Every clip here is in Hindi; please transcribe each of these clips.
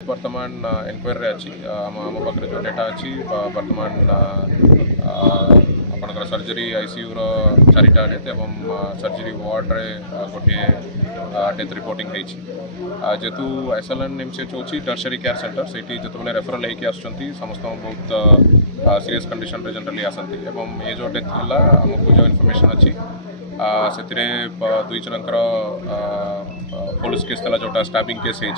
बर्तमान एनक्वायरी अच्छी आम पाखे जो डेटा अच्छी बर्तमान आपंकर सर्जरी आईसीयू चारिटा डेथ एवं सर्जरी वार्ड रे गोटे डेथ रिपोर्टिंग जेहेतु एसएलएन एमसीएच हूँ टर्शरी केयर सेंटर से जो रेफरल होकर आसुँच समस्त बहुत सीरीयस कंडीशन रे जनरली आसती एवं ये जो डेथ है आमको जो इनफॉरमेशन अच्छी से दुई जनकर पुलिस केस था जोटा स्टाबिंग केस है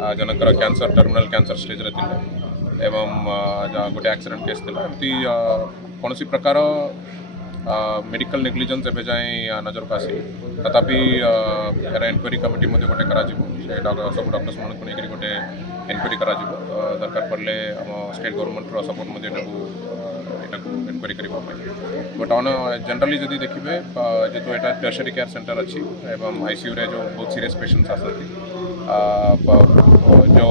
जनकर कैंसर टर्मिनल कैंसर स्टेज रे थिले एवं गोटे एक्सीडेंट केस थिला एमती कौन प्रकार मेडिकल नेग्लिजेंस एवं जाए नजर को आसी तथापि यार एनक्वायरी कमिटी गोटे कर सब डॉक्टर्स मन को लेकर गोटे एनक्वायरी कर दरकार पड़े आम स्टेट गवर्नमेंट सपोर्ट एनक्वायरी करने बट ऑन जनरली जदि देखिए जेहतु यहाँ टर्शरी केयर सेंटर अच्छी एवं आईसीयू रे जो बहुत सीरीयस पेशेंट्स आसती जो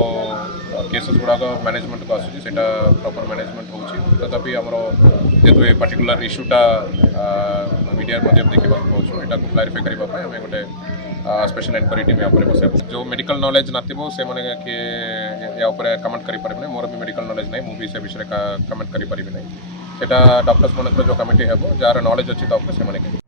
केसेस गुड़ाक मैनेजमेंट को आसूँ से प्रॉपर मैनेजमेंट हो तथापि आमर जेहतु ये पर्टिकुलर इश्यूटा मीडिया माध्यम देखा पाऊँ यहाँ को क्लारिफाई करने आम गोटे स्पेशल एनक्वायरी टीम यहाँ बस जो मेडिकल नॉलेज नाथिबो से माने कि या ऊपर कमेंट करि परिबे मोर भी मेडिकल नॉलेज नहीं मुझे से विषय कमेंट करि परिबे नहीं सेटा डॉक्टर्स मन जो कमिटी हेबो जार नॉलेज अच्छी तो से माने